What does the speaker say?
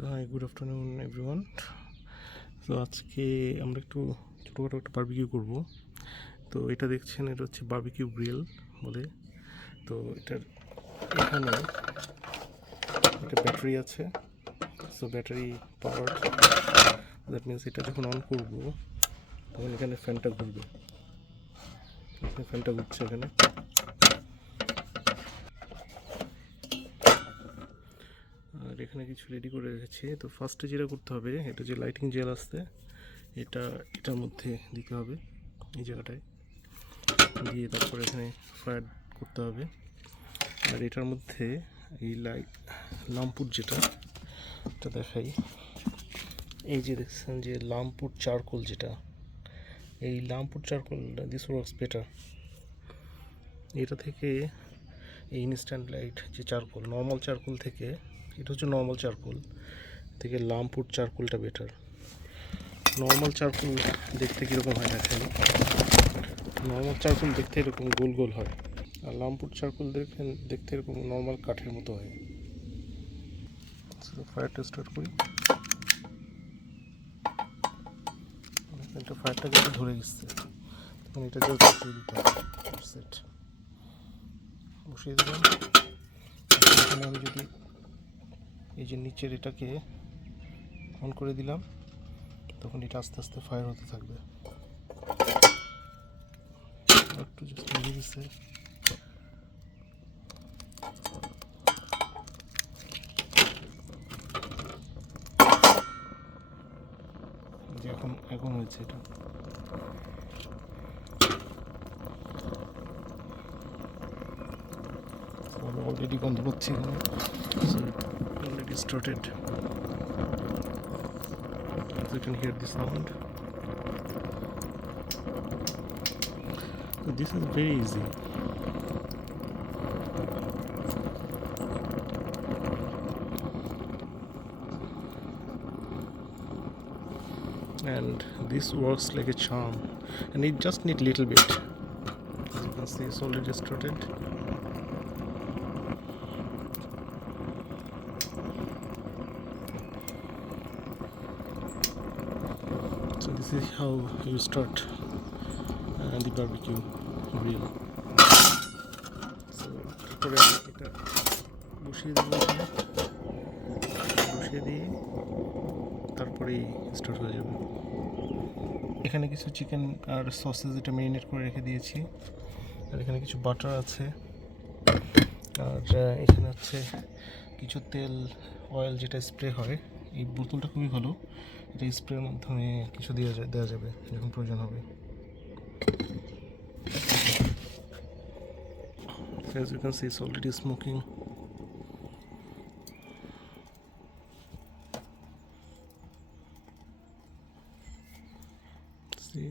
So hi, good afternoon everyone. তো আজকে আমরা একটু ছোটোখাটো একটা বারবিকিউ করব। তো এটা দেখছেন, এটা হচ্ছে বারবিকিউ গ্রিল বলে। তো এটার এখানে একটা ব্যাটারি আছে। So battery power, that means এটা যখন অন করব তখন এখানে ফ্যানটা ঘুরবে। ফ্যানটা ঘুরছে এখানে। আর এখানে কিছু রেডি করে রেখেছি। তো ফার্স্টে যেটা করতে হবে, এটা যে লাইটিং জেল আসছে এটার মধ্যে দিতে হবে, এই জায়গাটায় দিয়ে তারপরে এখানে ফায়ার করতে হবে। আর এটার মধ্যে এই লাম্পুর যেটা দেখাই, এই যে দেখছেন যে লাম্পুর চারকোল, যেটা এই লাম্পুর চারকোল, দিস ওয়ার্কস বেটার। এটা থেকে এই ইনস্ট্যান্ট লাইট যে চারকোল, নর্মাল চারকোল থেকে, এটা হচ্ছে নর্মাল চারকোল থেকে লাম্পুর চারকোলটা বেটার। নর্মাল চারকোল দেখতে কীরকম হয় দেখাই। নর্মাল চারকোল দেখতে এরকম গোল গোল হয়, আর লাম্পুর চারকোল দেখতে এরকম নর্মাল কাঠের মতো হয়। ফায়ারটা স্টার্ট করি। এটা ফায়ারটা কিন্তু ধরে গেছে, তখন এটা জাস্ট বসিয়ে দিতে হবে। সেট বসিয়ে দিলাম। এখানে আমি যদি এই যে নিচের এটাকে অন করে দিলাম, তখন এটা আস্তে আস্তে ফায়ার হতে থাকবে। একটু জাস্ট লেগে গেছে। যে এখন হয়েছে এটা। আমি অলরেডি গন্ধ পাচ্ছি এখানে। Already started. You can hear the sound. So this is very easy. And this works like a charm, and it just need little bit. As you can see, it's already started. So this is how you start the barbecue grill. So তারপরে এটা বসিয়ে দেবো, এখানে বসিয়ে দিয়ে তারপরেই start হয়ে যাবে। এখানে কিছু চিকেন আর সসেজ এটা ম্যারিনেট করে রেখে দিয়েছি, আর এখানে কিছু বাটার আছে, আর এখানে হচ্ছে কিছু তেল, অয়েল যেটা স্প্রে হয়। এই বোতলটা খুবই ভালো, এটা স্প্রের মাধ্যমে কিছু দেওয়া যাবে যখন প্রয়োজন হবে। As you can see, it's already smoking. See.